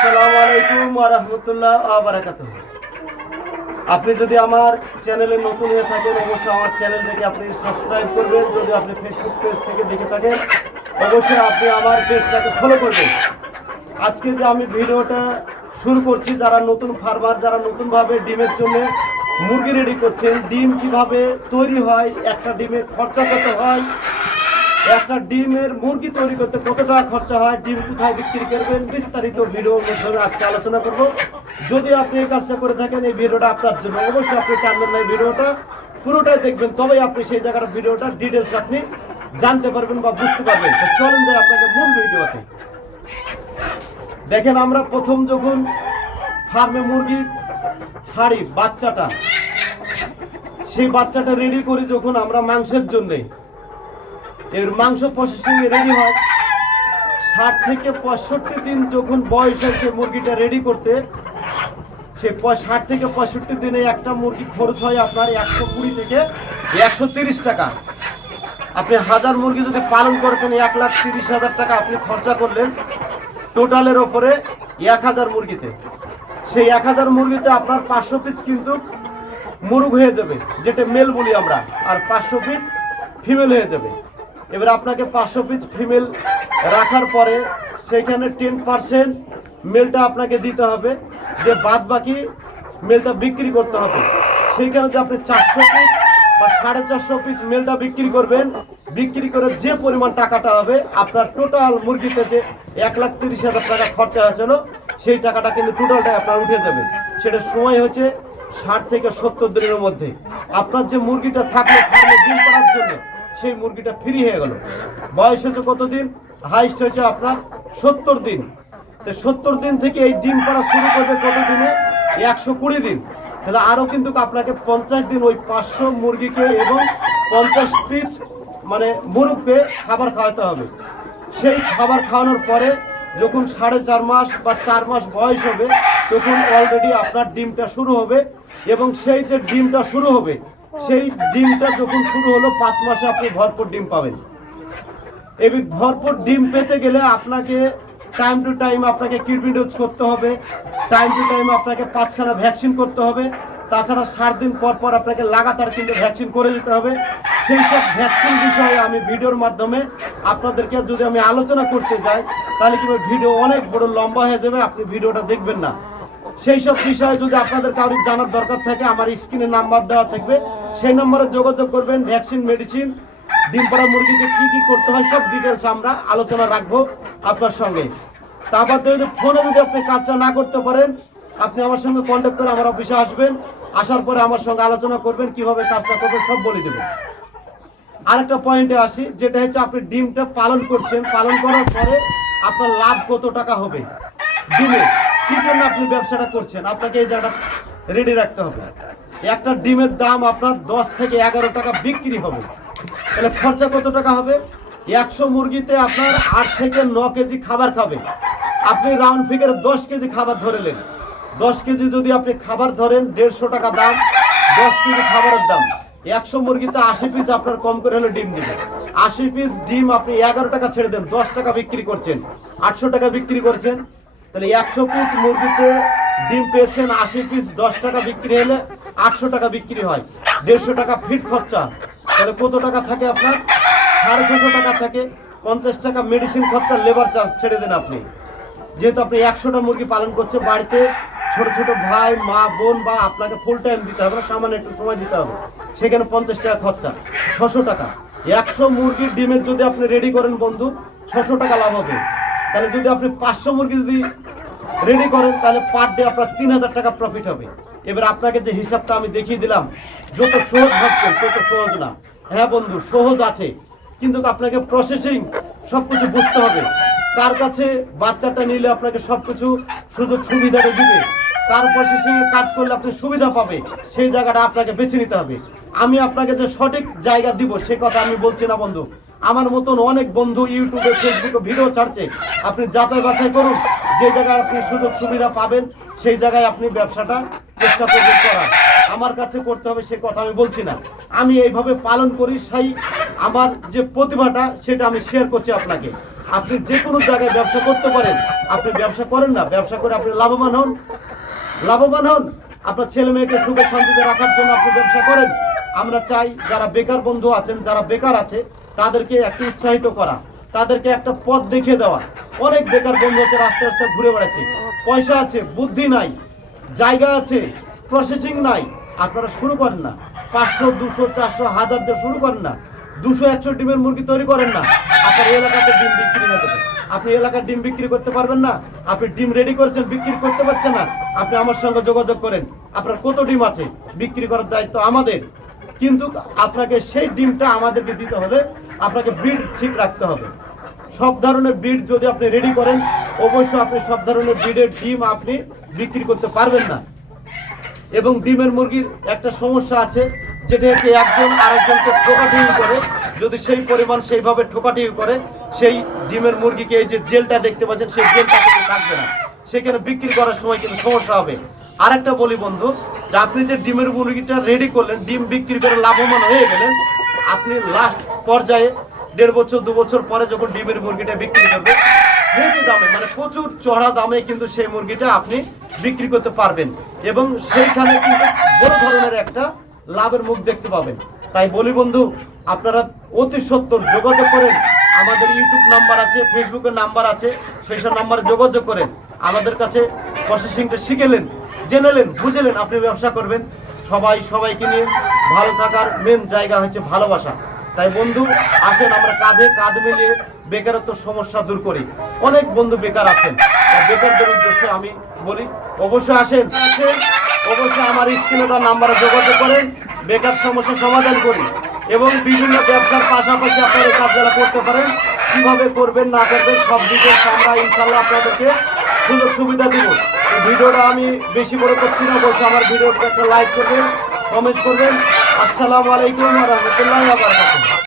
আসসালামু আলাইকুম ওয়া রাহমাতুল্লাহি ওয়া বারাকাতুহু। আপনি যদি আমার চ্যানেলে নতুন হয়ে থাকেন অবশ্যই আমার চ্যানেলটাকে আপনি সাবস্ক্রাইব করবেন। যদি আপনি ফেসবুক পেজ থেকে দেখে থাকেন অবশ্যই আপনি আমার পেজটাকে ফলো করবেন। আজকে যে আমি ভিডিওটা শুরু করছি, যারা নতুন ফার্মার, যারা নতুনভাবে ডিমের জন্য মুরগি রেডি করছেন, ডিম কিভাবে তৈরি হয়, একটা ডিমের খরচা কত হয়, একটা ডিমের মুরগি তৈরি করতে কত টাকা খরচা হয়, ডিম কোথায় বিক্রি করবেন, বিস্তারিত ভিডিওর মাধ্যমে আজকে আলোচনা করব। যদি আপনি এই কাজটা করে থাকেন এই ভিডিওটা আপনার জন্য, অবশ্যই আপনি টানবেন না, এই ভিডিওটা পুরোটাই দেখবেন, তবেই আপনি সেই জায়গাটা ভিডিওটা ডিটেলস আপনি জানতে পারবেন বা বুঝতে পারবেন। তো চলুন যাই আপনাকে মূল ভিডিওতে। দেখেন, আমরা প্রথম যখন ফার্মে মুরগি ছাড়ি বাচ্চাটা, সেই বাচ্চাটা রেডি করি যখন আমরা মাংসের জন্যে, এর মাংস প্রসেসিং রেডি হয় 60 থেকে 65 দিন যখন বয়স হয় সে মুরগিটা রেডি করতে, সে 60 থেকে 65 দিনে একটা মুরগি খরচ হয় আপনার 120 থেকে 130 টাকা। আপনি 1000 মুরগি যদি পালন করতেন 1,30,000 টাকা আপনি খরচা করলেন টোটালের ওপরে 1000 মুরগিতে। সেই 1000 মুরগিতে আপনার 500 পিস কিন্তু মুরগ হয়ে যাবে, যেটা মেল বলি আমরা, আর 500 পিস ফিমেল হয়ে যাবে। এবার আপনাকে 500 পিস ফিমেল রাখার পরে সেইখানে 10% মেলটা আপনাকে দিতে হবে, যে বাদ বাকি মেলটা বিক্রি করতে হবে। সেইখানে যে আপনি 400 পিস বা 450 পিস মেলটা বিক্রি করবেন, বিক্রি করে যে পরিমাণ টাকাটা হবে আপনার টোটাল মুরগিতে যে 1,30,000 টাকা খরচা হয়েছিল সেই টাকাটা কিন্তু টোটালটাই আপনার উঠে যাবে। সেটা সময় হচ্ছে 60 থেকে 70 দিনের মধ্যে। আপনার যে মুরগিটা থাকলো ফার্মে ডিম পাড়ার জন্য সেই মুরগিটা ফ্রি হয়ে গেল। বয়স হচ্ছে কতদিন? হাইস্ট হচ্ছে আপনার 70 দিন। তো 70 দিন থেকে এই ডিম পাড়া শুরু করবে কত দিনে? 120 দিন। তাহলে আরও কিন্তু আপনাকে 50 দিন ওই 500 মুরগিকে এবং 50 পিস মানে মুরগকে খাবার খাওয়াতে হবে। সেই খাবার খাওয়ানোর পরে যখন 4.5 মাস বা 4 মাস বয়স হবে তখন অলরেডি আপনার ডিমটা শুরু হবে, এবং সেই যে ডিমটা শুরু হবে সেই ডিমটা যখন শুরু হলো 5 মাসে আপনি ভরপুর ডিম পাবেন। এই ভরপুর ডিম পেতে গেলে আপনাকে টাইম টু টাইম আপনাকে কিডনি ডোজ করতে হবে, টাইম টু টাইম আপনাকে 5খানা ভ্যাকসিন করতে হবে। তাছাড়া 7 দিন পর পর আপনাকে লাগাতার কিন্তু ভ্যাকসিন করে দিতে হবে। সেই সব ভ্যাকসিন বিষয়ে আমি ভিডিওর মাধ্যমে আপনাদেরকে যদি আমি আলোচনা করতে যাই তাহলে কিন্তু ভিডিও অনেক বড় লম্বা হয়ে যাবে, আপনি ভিডিওটা দেখবেন না। সেই সব বিষয়ে যদি আপনাদের কারোর জানার দরকার থাকে আমার স্ক্রিনে নাম্বার দেওয়া থাকবে, সেই নম্বরে যোগাযোগ করবেন। ভ্যাকসিন, মেডিসিন, ডিম পাড়া মুরগিকে কী কী করতে হয় সব ডিটেলস আমরা আলোচনা রাখবো আপনার সঙ্গে। তারপর যদি ফোনে যদি আপনি কাজটা না করতে পারেন আপনি আমার সঙ্গে কন্ট্যাক্ট করে আমার অফিসে আসবেন, আসার পরে আমার সঙ্গে আলোচনা করবেন কিভাবে কাজটা করবেন সব বলে দেবেন। আরেকটা পয়েন্টে আসি, যেটা হচ্ছে আপনি ডিমটা পালন করছেন, পালন করার পরে আপনার লাভ কত টাকা হবে ডিমে, কি জন্য আপনি ব্যবসাটা করছেন, আপনাকে এই জায়গাটা রেডি রাখতে হবে। একটা ডিমের দাম আপনার 10 থেকে 11 টাকা বিক্রি হবে, তাহলে খরচা কত টাকা হবে? 100 মুরগিতে আপনার 8 থেকে 9 কেজি খাবার খাবে। আপনি রাউন্ড ফিগারে 10 কেজি খাবার ধরেলেন, 10 কেজি যদি আপনি খাবার ধরেন 150 টাকা দাম, 10 কেজি খাবারের দাম। 100 মুরগিতে 80 পিস আপনার কম করে হলে ডিম দিবে। 80 পিস ডিম আপনি 11 টাকা ছেড়ে দেন, 10 টাকা বিক্রি করছেন, 800 টাকা বিক্রি করছেন। তাহলে 100 পিস মুরগিতে ডিম পেয়েছেন, 80 পিস 10 টাকা বিক্রি হলে 800 টাকা বিক্রি হয়, 150 টাকা ফিট খরচা। তাহলে কত টাকা থাকে আপনার? 650 টাকা থাকে। 50 টাকা মেডিসিন খরচা, লেবার চার্জ ছেড়ে দেন আপনি। যেহেতু আপনি 100টা মুরগি পালন করছেন, বাড়িতে ছোট ছোট ভাই, মা, বোন বা আপনাকে ফুল টাইম দিতে হবে না, সামান্য একটু সময় দিতে হবে, সেখানে 50 টাকা খরচা, 600 টাকা। 100 মুরগির ডিমের যদি আপনি রেডি করেন বন্ধু 600 টাকা লাভ হবে। তাহলে যদি আপনি 500 মুরগি যদি রেডি করেন তাহলে পার ডে আপনার 3000 টাকা প্রফিট হবে। এবার আপনাকে যে হিসাবটা আমি দেখিয়ে দিলাম, যত সহজ ভাবছেন তত সহজ না। হ্যাঁ বন্ধু, সহজ আছে, কিন্তু আপনাকে প্রসেসিং সব কিছু বুঝতে হবে। কার কাছে বাচ্চাটা নিলে আপনাকে সব কিছু সুযোগ সুবিধাটা দিবে, কার প্রসেসিংয়ে কাজ করলে আপনি সুবিধা পাবে, সেই জায়গাটা আপনাকে বেছে নিতে হবে। আমি আপনাকে যে সঠিক জায়গা দিব সে কথা আমি বলছি না বন্ধু। আমার মতন অনেক বন্ধু ইউটিউবে, ফেসবুকে ভিডিও ছাড়ছে, আপনি যাচাই বাছাই করুন, যে জায়গায় আপনি সুযোগ সুবিধা পাবেন সেই জায়গায় আপনি ব্যবসাটা চেষ্টা করবেন করার। আমার কাছে করতে হবে সে কথা আমি বলছি না। আমি এইভাবে পালন করি, সেই আমার যে প্রতিভাটা সেটা আমি শেয়ার করছি আপনাকে। আপনি যে কোনো জায়গায় ব্যবসা করতে পারেন। আপনি ব্যবসা করেন না, ব্যবসা করে আপনি লাভবান হন, লাভবান হন। আপনার ছেলে মেয়েকে সুখে শান্তিতে রাখার জন্য আপনি ব্যবসা করেন। আমরা চাই যারা বেকার বন্ধু আছেন, যারা বেকার আছে, তাদেরকে একটু উৎসাহিত করা, তাদেরকে একটা পথ দেখিয়ে দেওয়া। অনেক বেকার বন্ধু আছে রাস্তা রাস্তা ঘুরে বেড়াচ্ছে, পয়সা আছে, বুদ্ধি নাই, জায়গা আছে, প্রসেসিং নাই। আপনারা শুরু করেন না, 500, 200, 400, 1000 দিয়ে শুরু করেন না। 200-100 ডিমের মুরগি তৈরি করেন না। আপনার এলাকাতে ডিম বিক্রি না করবেন, আপনি এলাকার ডিম বিক্রি করতে পারবেন না। আপনি ডিম রেডি করেছেন, বিক্রি করতে পারছেন না, আপনি আমার সঙ্গে যোগাযোগ করেন। আপনার কত ডিম আছে, বিক্রি করার দায়িত্ব আমাদের। কিন্তু আপনাকে সেই ডিমটা আমাদেরকে দিতে হলে আপনাকে ব্রিড ঠিক রাখতে হবে। সব ধরনের ব্রিড যদি আপনি রেডি করেন, অবশ্যই আপনি সব ধরনের ব্রিডের ডিম আপনি বিক্রি করতে পারবেন না। এবং ডিমের মুরগির একটা সমস্যা আছে, যেটা হচ্ছে একজন আরেকজনকে ঠোকাঠুকি করে। যদি সেই পরিমাণ সেইভাবে ঠোকাঠুকি করে, সেই ডিমের মুরগিকে এই যে জেলটা দেখতে পাচ্ছেন, সেই জেলটা কিন্তু থাকবে না, সেখানে বিক্রি করার সময় কিন্তু সমস্যা হবে। আরেকটা বলি বন্ধু, যে আপনি যে ডিমের মুরগিটা রেডি করলেন, ডিম বিক্রি করে লাভবান হয়ে গেলেন, আপনি লাস্ট পর্যায়ে 1.5 বছর 2 বছর পরে যখন ডিমের মুরগিটা বিক্রি করবে, হেভি দামে, মানে প্রচুর চড়া দামে কিন্তু সেই মুরগিটা আপনি বিক্রি করতে পারবেন, এবং সেইখানে কিন্তু বড় ধরনের একটা লাভের মুখ দেখতে পাবেন। তাই বলি বন্ধু, আপনারা অতি সত্বর যোগাযোগ করেন। আমাদের ইউটিউব নাম্বার আছে, ফেসবুকের নাম্বার আছে, সেই সব নাম্বারে যোগাযোগ করেন। আমাদের কাছে প্রসেসিংটা শিখেলেন, জেনেলেন, বুঝলেন, আপনি ব্যবসা করবেন। সবাইকে নিয়ে ভালো থাকার মেন জায়গা হচ্ছে ভালোবাসা। তাই বন্ধু আসেন, আমরা কাঁধে কাঁধ মিলিয়ে বেকারত্ব সমস্যা দূর করি। অনেক বন্ধু বেকার আছেন, বেকারদের উদ্দেশ্যে আমি বলি, অবশ্যই আসেন, অবশ্যই আমার স্ক্রিনে তার নাম্বারে যোগাযোগ করেন। বেকার সমস্যা সমাধান করি, এবং বিভিন্ন ব্যবসার পাশাপাশি আপনারা এই কাজগুলো করতে পারেন। কিভাবে করবেন না করবেন সব ডিটেলস আমরা ইনশাল্লাহ আপনাদেরকে সুযোগ সুবিধা দিব। ভিডিওটা আমি বেশি বড় করছি না, বলছি আমার ভিডিওটা একটা লাইক করবেন, কমেন্ট করবেন। আসসালামু আলাইকুম ওয়া রাহমাতুল্লাহি ওয়া বারাকাতুহু।